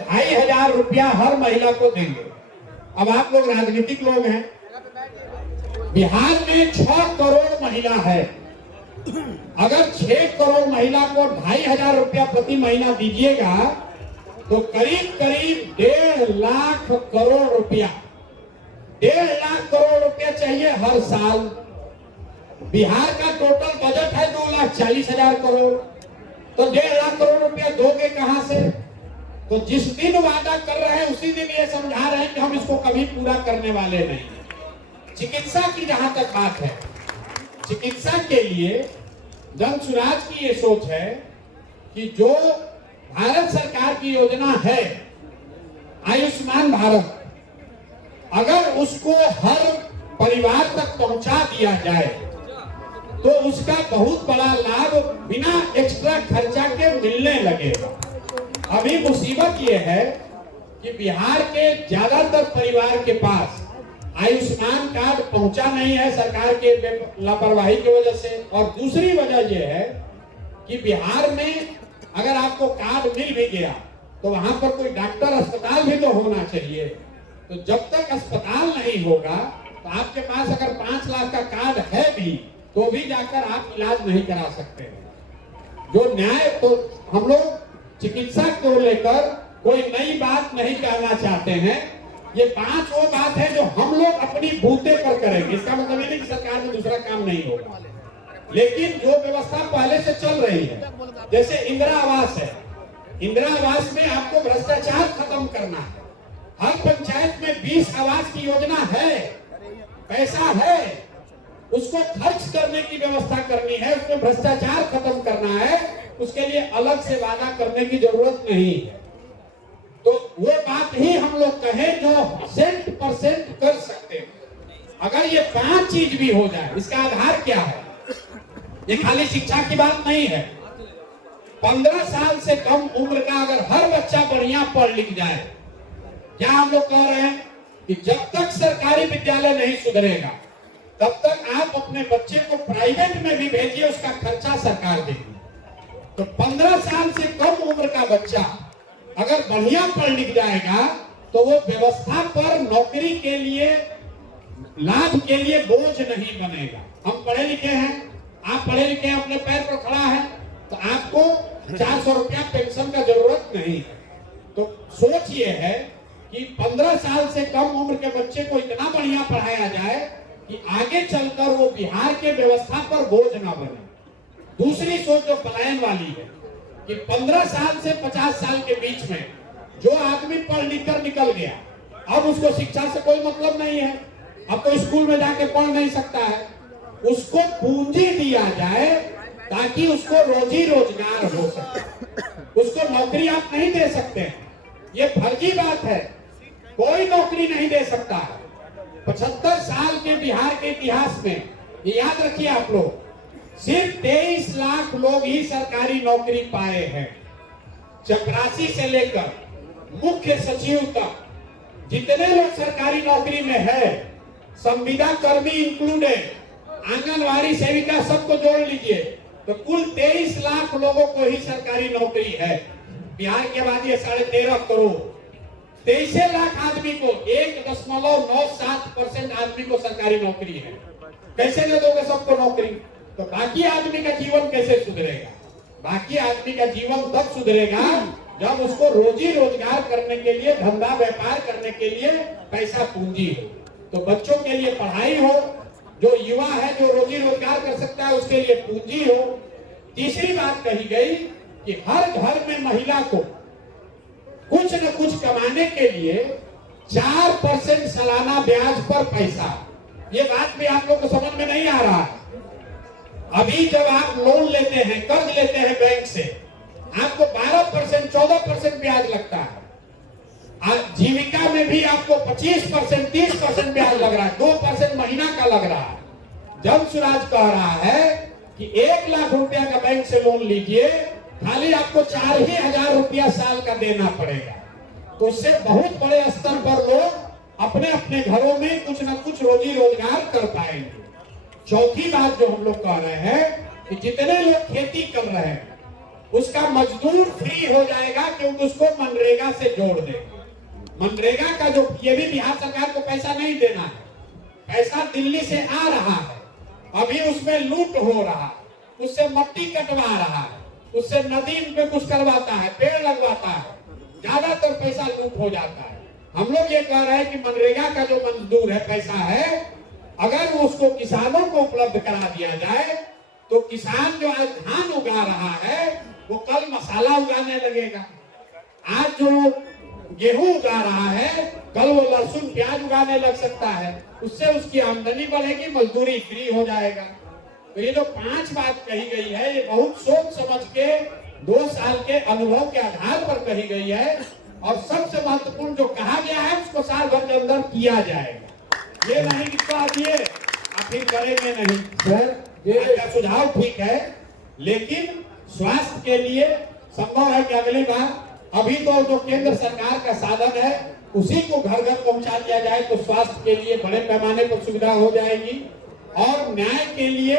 2,500 रुपया हर महिला को देंगे। अब आप लोग राजनीतिक लोग हैं, बिहार में 6 करोड़ महिला है। अगर 6 करोड़ महिला को 2,500 रुपया प्रति महीना दीजिएगा तो करीब करीब 1.5 लाख करोड़ रुपया, 1.5 लाख करोड़ रुपया चाहिए हर साल। बिहार का टोटल बजट है 2,40,000 करोड़, तो 1.5 लाख करोड़ रुपया दोगे कहां से? तो जिस दिन वादा कर रहे हैं उसी दिन ये समझा रहे हैं कि हम इसको कभी पूरा करने वाले नहीं। चिकित्सा की जहां तक बात है, चिकित्सा के लिए जन सुराज की ये सोच है कि जो भारत सरकार की योजना है आयुष्मान भारत, अगर उसको हर परिवार तक पहुंचा दिया जाए तो उसका बहुत बड़ा लाभ बिना एक्स्ट्रा खर्चा के मिलने लगेगा। अभी मुसीबत ये है कि बिहार के ज्यादातर परिवार के पास आयुष्मान कार्ड पहुंचा नहीं है सरकार के लापरवाही की वजह से। और दूसरी वजह यह है कि बिहार में अगर आपको कार्ड मिल भी गया तो वहां पर कोई डॉक्टर अस्पताल भी तो होना चाहिए। तो जब तक अस्पताल नहीं होगा तो आपके पास अगर 5 लाख का कार्ड है भी तो भी जाकर आप इलाज नहीं करा सकते। जो न्याय, तो हम लोग चिकित्सा को लेकर कोई नई बात नहीं कहना चाहते हैं। ये 5 वो बात है जो हम लोग अपनी बूते पर करेंगे। इसका मतलब ये नहीं कि सरकार में दूसरा काम नहीं होगा, लेकिन जो व्यवस्था पहले से चल रही है, जैसे इंदिरा आवास है, इंदिरा आवास में आपको भ्रष्टाचार खत्म करना है। हर पंचायत में 20 आवास की योजना है, पैसा है, उसको खर्च करने की व्यवस्था करनी है, उसमें भ्रष्टाचार खत्म करना है, उसके लिए अलग से वादा करने की जरूरत नहीं है। तो वो बात ही हम लोग कहें जो 100% कर सकते हैं। अगर ये 5 चीज भी हो जाए, इसका आधार क्या है? ये खाली शिक्षा की बात नहीं है। 15 साल से कम उम्र का अगर हर बच्चा बढ़िया पढ़ लिख जाए, क्या हम लोग कह रहे हैं कि जब तक सरकारी विद्यालय नहीं सुधरेगा तब तक आप अपने बच्चे को प्राइवेट में भी भेजिए, उसका खर्चा सरकार देगी। तो 15 साल से कम उम्र का बच्चा अगर बढ़िया पढ़ लिख जाएगा तो वो व्यवस्था पर नौकरी के लिए, लाभ के लिए बोझ नहीं बनेगा। हम पढ़े लिखे हैं, आप पढ़े लिखे हैं, अपने पैर पर खड़ा है, तो आपको 400 रुपया पेंशन का जरूरत नहीं है। तो सोच ये है कि 15 साल से कम उम्र के बच्चे को इतना बढ़िया पढ़ाया जाए कि आगे चलकर वो बिहार के व्यवस्था पर बोझ ना बने। दूसरी सोच जो पलायन वाली है कि 15 साल से 50 साल के बीच में जो आदमी पढ़ लिख कर निकल गया, अब उसको शिक्षा से कोई मतलब नहीं है, अब तो स्कूल में जाके पढ़ नहीं सकता है, उसको पूंजी दिया जाए ताकि उसको रोजी रोजगार हो सके। उसको नौकरी आप नहीं दे सकते, ये फर्जी बात है, कोई नौकरी नहीं दे सकता है। 75 साल के बिहार के इतिहास में ये याद रखिए आप लोग, सिर्फ 23 लाख लोग ही सरकारी नौकरी पाए हैं। चपरासी से लेकर मुख्य सचिव तक जितने लोग सरकारी नौकरी में है, संविदा कर्मी इंक्लूडेड, आंगनवाड़ी सेविका, सबको जोड़ लीजिए तो कुल 23 लाख लोगों को ही सरकारी नौकरी है। बिहार के बाद ये 13.5 करोड़, 23 लाख आदमी को 1.97% आदमी को सरकारी नौकरी है। कैसे दे दोगे सबको नौकरी? तो बाकी आदमी का जीवन कैसे सुधरेगा? बाकी आदमी का जीवन तब सुधरेगा जब उसको रोजी रोजगार करने के लिए, धंधा व्यापार करने के लिए पैसा पूंजी हो। तो बच्चों के लिए पढ़ाई हो, जो युवा है जो रोजी रोजगार कर सकता है उसके लिए पूंजी हो। तीसरी बात कही गई कि हर घर में महिला को कुछ न कुछ कमाने के लिए 4% सालाना ब्याज पर पैसा। ये बात भी आप लोग को समझ में नहीं आ रहा है। अभी जब आप लोन लेते हैं, कर्ज लेते हैं बैंक से, आपको 12%, 14% ब्याज लगता है। जीविका में भी आपको 25%, 30% ब्याज लग रहा है, 2% महीना का लग रहा है। जन सुराज कह रहा है कि 1 लाख रुपया का बैंक से लोन लीजिए, खाली आपको 4,000 रुपया साल का देना पड़ेगा। तो उससे बहुत बड़े स्तर पर लोग अपने अपने घरों में कुछ न कुछ रोजी रोजगार कर पाएंगे। चौथी बात जो हम लोग कह रहे हैं कि जितने लोग खेती कर रहे हैं, उसका मजदूर फ्री हो जाएगा, क्योंकि उसको मनरेगा से जोड़ देंगे। मनरेगा का जो, ये भी बिहार सरकार को पैसा नहीं देना है, पैसा दिल्ली से आ रहा है, अभी उसमें लूट हो रहा है, उससे मट्टी कटवा रहा है, उससे नदी में कुछ करवाता है, पेड़ लगवाता है, ज्यादातर पैसा लूट हो जाता है। हम लोग ये कह रहे हैं कि मनरेगा का जो मजदूर है, पैसा है, अगर उसको किसानों को उपलब्ध करा दिया जाए तो किसान जो आज धान उगा रहा है वो कल मसाला उगाने लगेगा। आज जो गेहूं उगा रहा है कल वो लहसुन प्याज उगाने लग सकता है, उससे उसकी आमदनी बढ़ेगी, मजदूरी फ्री हो जाएगा। तो ये जो 5 बात कही गई है, ये बहुत सोच समझ के 2 साल के अनुभव के आधार पर कही गई है, और सबसे महत्वपूर्ण जो कहा गया है उसको साल भर के अंदर किया जाएगा। ये नहीं कह दिए आप फिर करेंगे नहीं। सर ये सुझाव ठीक है, लेकिन स्वास्थ्य के लिए संभव है कि अगली बार, अभी तो जो केंद्र सरकार का साधन है उसी को घर घर पहुंचा दिया जाए तो स्वास्थ्य के लिए बड़े पैमाने पर सुविधा हो जाएगी। और न्याय के लिए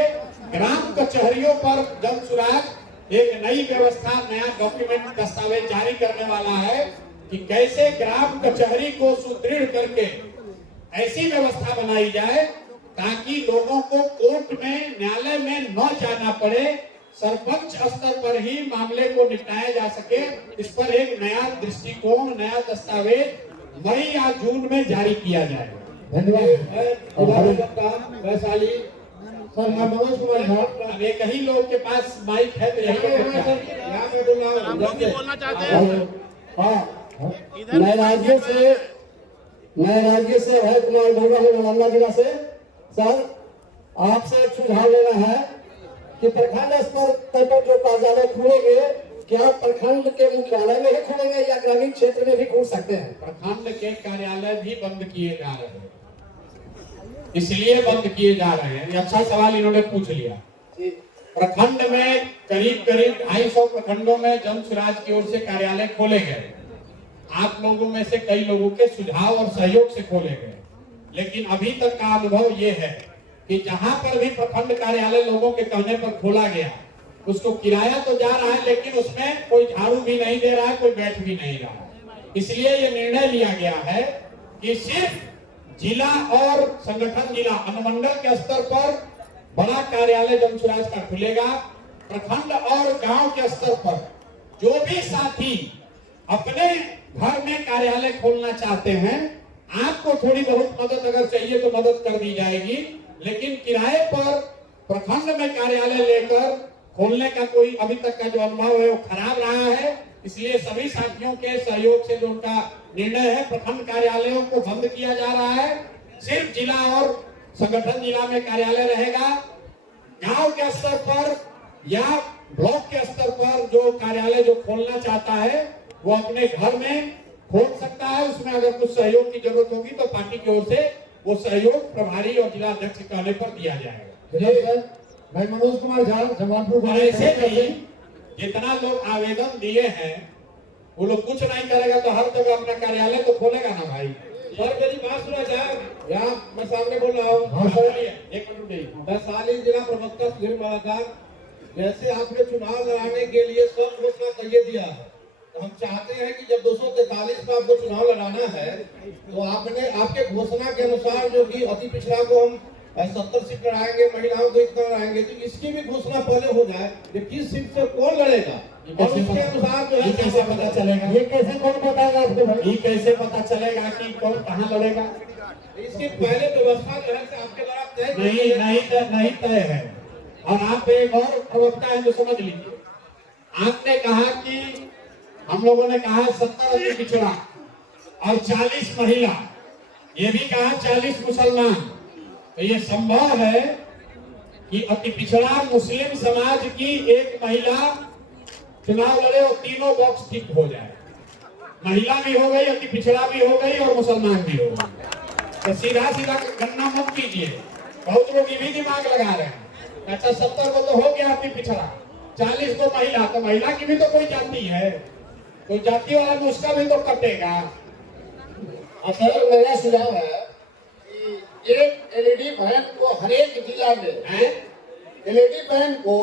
ग्राम कचहरियों पर जन सुराग एक नई व्यवस्था, नया डॉक्यूमेंट, दस्तावेज जारी करने वाला है कि कैसे ग्राम कचहरी को सुदृढ़ करके ऐसी व्यवस्था बनाई जाए ताकि लोगों को कोर्ट में, न्यायालय में न जाना पड़े, सरपंच स्तर पर ही मामले को निपटाया जा सके। इस पर एक नया दृष्टिकोण, नया दस्तावेज मई या जून में जारी किया जाए। धन्यवाद। वैशाली सर, मैं मनोज कुमार झा, एक ही लोग के पास माइक है तो यही बोलना चाहते हैं। मैं राज्य से है कुमार भैया हूँ, नालंदा जिला से। सर आपसे एक सुझाव लेना है कि प्रखंड स्तर पर जो कार्यालय खुलेंगे, क्या प्रखंड के मुख्यालय में ही खुलेंगे या ग्रामीण क्षेत्र में भी खुल सकते हैं? प्रखंड के कार्यालय भी बंद किए जा रहे हैं, इसलिए बंद किए जा रहे हैं। अच्छा सवाल इन्होंने पूछ लिया। प्रखंड में करीब 250 प्रखंडों में जन सुराज की ओर से कार्यालय खोले गए। आप लोगों में से कई लोगों के सुझाव और सहयोग से खोले गए, लेकिन अभी तक का अनुभव ये है कि जहां पर भी प्रखंड कार्यालय लोगों के कहने पर खोला गया, उसको किराया तो जा रहा है लेकिन उसमें कोई झाड़ू भी नहीं दे रहा है, कोई बैठ भी नहीं रहा है। इसलिए ये निर्णय लिया गया है कि सिर्फ जिला और संगठन, जिला अनुमंडल के स्तर पर बड़ा कार्यालय जन सुराज का खुलेगा। प्रखंड और गांव के स्तर पर जो भी साथी अपने घर में कार्यालय खोलना चाहते हैं, आपको थोड़ी बहुत मदद अगर चाहिए तो मदद कर दी जाएगी, लेकिन किराए पर प्रखंड में कार्यालय लेकर खोलने का कोई अभी तक का जो अनुभव है वो खराब रहा है। इसलिए सभी साथियों के सहयोग से जो उनका निर्णय है, प्रखंड कार्यालयों को बंद किया जा रहा है। सिर्फ जिला और संगठन जिला में कार्यालय रहेगा। गांव के स्तर पर या ब्लॉक के स्तर पर जो कार्यालय जो खोलना चाहता है वो अपने घर में खोल सकता है। उसमें अगर कुछ सहयोग की जरूरत होगी तो पार्टी की ओर से वो सहयोग प्रभारी और जिला अध्यक्ष के कहने पर दिया जाएगा। भाई मनोज कुमार झा, जमालपुर। ऐसे नहीं, जितना लोग आवेदन दिए हैं वो लोग कुछ नहीं करेगा तो हर जगह अपना कार्यालय तो खोलेगा ना भाई। सर मेरी बात सुना साहब, यहाँ मैं सामने बोल रहा हूँ। हाँ सर, एक मिनट। वैशाली जिला प्रवक्ता सुधीर महाराज, जैसे आपने चुनाव लड़ाने के लिए सब घोषणा करिए दिया है, तो हम चाहते हैं कि जब 243 में आपको चुनाव लड़ाना है तो आपने आपके घोषणा के अनुसार जो कि अति पिछड़ा को हम 70 सीट लड़ाएंगे, महिलाओं को इतना लड़ाएंगे, तो इसकी भी घोषणा पहले हो जाए कि किस सीट से कौन लड़ेगा और उसके अनुसार जो है कैसे पता चलेगा? ये कैसे कौन बताएगा आपको भाई? ये कैसे पता चलेगा कि कौन कहाँ लड़ेगा? इसकी पहले व्यवस्था जो है आपके द्वारा तय नहीं तय है। और आप एक और प्रवक्ता है जो समझ लीजिए, आपने कहा कि हम लोगों ने कहा 70 अति पिछड़ा और 40 महिला, ये भी कहा 40 मुसलमान। तो ये संभव है कि अति पिछड़ा मुस्लिम समाज की एक महिला चुनाव लड़े और तीनों बॉक्स ठीक हो जाए। महिला भी हो गई, अति पिछड़ा भी हो गई और मुसलमान भी हो गई। तो सीधा सीधा गणना मत कीजिए। बहुत लोग ये भी दिमाग लगा रहे हैं, अच्छा 70 को तो हो गया अति पिछड़ा, 40 को महिला, तो महिला की भी तो कोई जाति है, कोई जाति वाला तो उसका भी तो कटेगा। असल मेरा सुझाव है कि एक एलईडी फैन को हर एक जिला में, एलईडी फैन को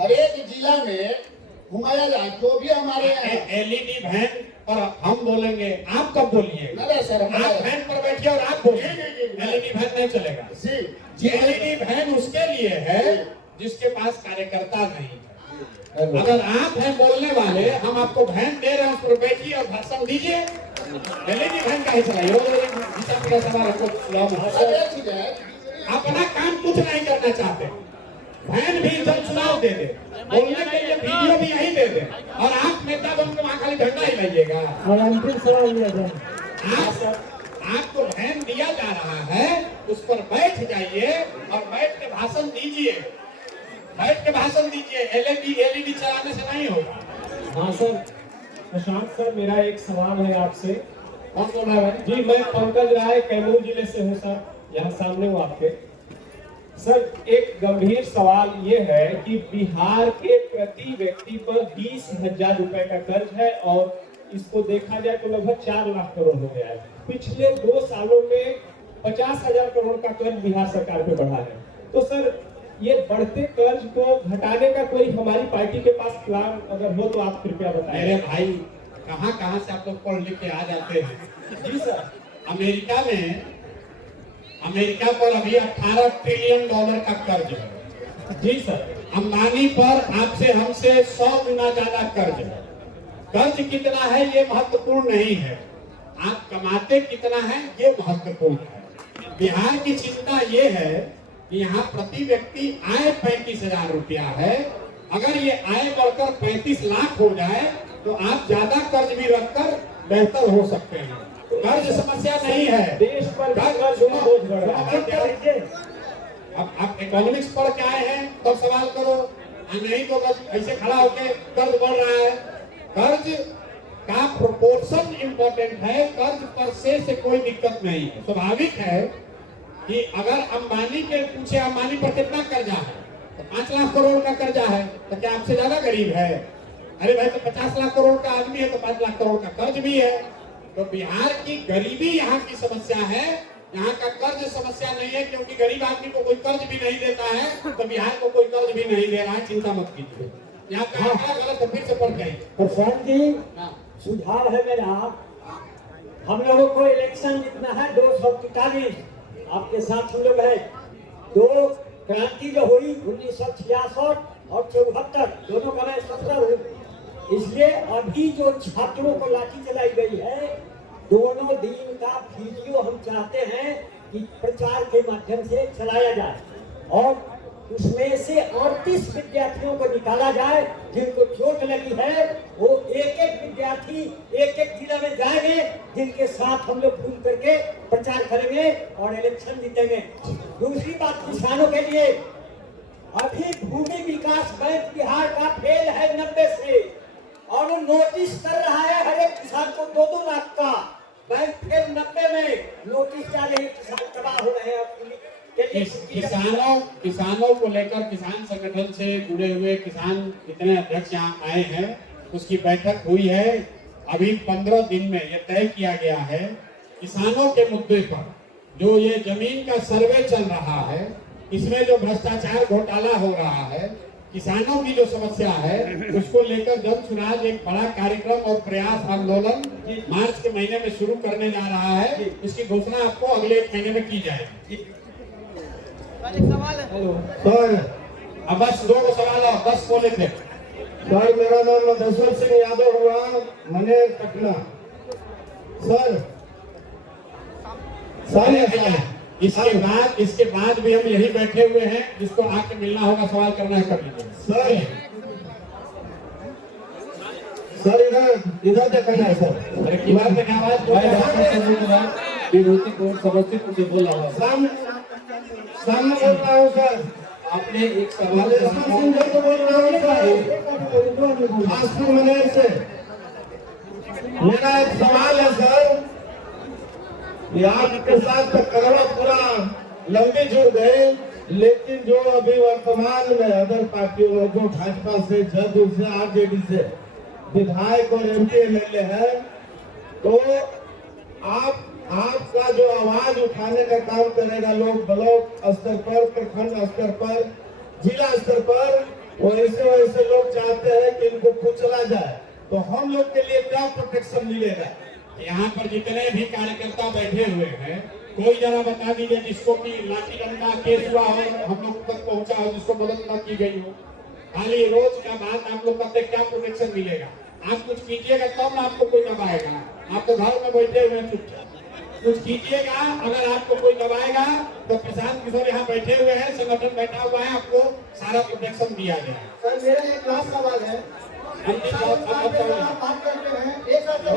हर एक जिला में घुमाया जाए, जो भी हमारे यहाँ है। एलईडी वैन पर हम बोलेंगे, आप कब बोलिए? नहीं सर, आप वैन पर बैठिए और आप बोलिए। एलईडी वैन नहीं चलेगा। जी एलईडी वैन उसके लिए है जिसके पास कार्यकर्ता नहीं है। अगर आप हैं बोलने वाले, हम आपको वैन दे रहे हैं, उस पर बैठिए और भाषण दीजिए। एलईडी वैन का ही चलाइए। सर एक चीज है, अपना काम कुछ नहीं करना चाहते। वैन भी जब चुनाव दे दे, बोलने के लिए वीडियो भी यही दे दे, और आप नेता बन के वहाँ खाली झंडा ही लाइएगा। और अंतिम सवाल लिया जाए। आपको वैन दिया जा रहा है, उस पर बैठ जाइए और बैठ के भाषण दीजिए। बैठ के भाषण दीजिए। एलईडी चलाने से नहीं होगा। हाँ सर, प्रशांत सर, मेरा एक सवाल है आपसे। कौन बोल रहा है? जी, मैं पंकज राय कैमूर जिले से हूँ सर, यहाँ सामने हूँ आपके। सर, एक गंभीर सवाल ये है कि बिहार के प्रति व्यक्ति पर 20,000 रुपए का कर्ज है और इसको देखा जाए तो लगभग 4 लाख करोड़ हो गया है। पिछले 2 सालों में 50,000 करोड़ का कर्ज बिहार सरकार पे बढ़ा है। तो सर, ये बढ़ते कर्ज को घटाने का कोई हमारी पार्टी के पास प्लान अगर हो तो आप कृपया बताएं। मेरे भाई, कहाँ से आप लोग पढ़ लिख के आ जाते हैं? जी सर। अमेरिका पर अभी $18 ट्रिलियन का कर्ज है। जी सर। अंबानी पर आपसे हमसे 100 गुना ज्यादा कर्ज है। कर्ज कितना है ये महत्वपूर्ण नहीं है, आप कमाते कितना है ये महत्वपूर्ण है। बिहार की चिंता ये है कि यहाँ प्रति व्यक्ति आय 35,000 रुपया है। अगर ये आय बढ़कर 35 लाख हो जाए तो आप ज्यादा कर्ज भी रखकर बेहतर हो सकते हैं। कर्ज समस्या नहीं है, देश पर कर्ज बोझ बढ़ रहा है। अब आप इकोनॉमिक्स पढ़ के आए हैं तब सवाल करो, नहीं तो बस ऐसे खड़ा होके कर्ज बढ़ रहा है। कर्ज का प्रोपोर्शन इंपॉर्टेंट है, कर्ज पर से कोई दिक्कत नहीं है। स्वाभाविक है कि अगर अंबानी के पूछे अंबानी पर कितना कर्जा है तो 5 लाख करोड़ का कर्जा है, तो क्या आपसे ज्यादा गरीब है? अरे भाई, तो 50 लाख करोड़ का आदमी है तो 5 लाख करोड़ का कर्ज भी है। तो बिहार की गरीबी यहाँ की समस्या है, यहाँ का कर्ज समस्या नहीं है, क्योंकि गरीब आदमी को कोई कर्ज भी नहीं देता है तो बिहार को कोई कर्ज भी नहीं दे रहा है। चिंता मत कीजिए। यहाँ का गलत है, फिर से पढ़ गए। प्रशांत जी, सुझाव है मेरा, हम लोगों को इलेक्शन जीतना है 243, आपके साथ हम लोग है। 2 क्रांति जो हुई 1966 और 74, दोनों का मैं 17 हूँ। इसलिए अभी जो छात्रों को लाठी चलाई गई है, दोनों दिन का वीडियो हम चाहते हैं कि प्रचार के माध्यम से चलाया जाए और उसमें से 38 विद्यार्थियों को निकाला जाए जिनको चोट लगी है। वो एक विद्यार्थी एक जिला में जाएंगे, जिनके साथ हम लोग घूम करके प्रचार करेंगे और इलेक्शन जीतेंगे। दूसरी बात, किसानों के लिए अभी भूमि विकास बैंक बिहार का फेल है 90 से, और वो नोटिस कर रहा है हर एक किसान को 2-2 लाख का। बैंक फेल 90 में, नोटिस जा रही, किसान तबाह हो रहे हैं। किसानों को लेकर किसान संगठन से जुड़े हुए किसान जितने अध्यक्ष यहाँ आए हैं, उसकी बैठक हुई है। अभी 15 दिन में यह तय किया गया है किसानों के मुद्दे पर जो ये जमीन का सर्वे चल रहा है, इसमें जो भ्रष्टाचार घोटाला हो रहा है, किसानों की जो समस्या है, उसको लेकर जन सुराज एक बड़ा कार्यक्रम और प्रयास आंदोलन मार्च के महीने में शुरू करने जा रहा है। इसकी घोषणा आपको अगले 1 महीने में की जाएगी। सर, अब बस 2 सवाल और 10 बोले थे। सर, मेरा नाम मधेश्वर सिंह यादव हुआ, मनेर पटना। सर इसके बाद भी हम यही बैठे हुए हैं, जिसको आके मिलना होगा, सवाल करना है कर लीजिए। सर इधर देखना है सर। अरे की बात में आवाज विभूति कोट समस्तीपुर से बोल रहा हूँ। सामने बोल रहा हूँ सर। आपने एक सवाल बोल रहा हूँ सर, खासपुर मनेर से। मेरा एक सवाल है सर, आपके साथ करोड़ा पूरा लंबी जुड़ गए, लेकिन जो अभी वर्तमान में अदर पार्टियों, जो भाजपा से, जदयू से, आरजेडी से विधायक और एमपी एमएलए है, तो आपका जो आवाज उठाने का काम करेगा लोग ब्लॉक स्तर पर, प्रखंड स्तर पर, जिला स्तर पर, वैसे लोग चाहते हैं कि इनको कुचला जाए, तो हम लोग के लिए क्या प्रोटेक्शन मिलेगा? यहाँ पर जितने भी कार्यकर्ता बैठे हुए हैं, कोई जरा बता दीजिए जिसको कि लाठी डंडा का केस हुआ हो, हम लोग तक पहुंचा हो, जिसको मदद न की गई हो। खाली रोज का बात आप लोग करते, क्या प्रोटेक्शन मिलेगा? आप कुछ कीजिएगा तब ना आपको कोई दबाएगा। आप तो घर में बैठे हुए हैं चुपचाप, कुछ कीजिएगा। अगर आपको कोई दबाएगा तो प्रशांत किशोर यहाँ बैठे हुए हैं, संगठन बैठा हुआ है, आपको सारा प्रोटेक्शन दिया गया है। सर मेरा एक लास्ट सवाल है, हम बात करते हैं एक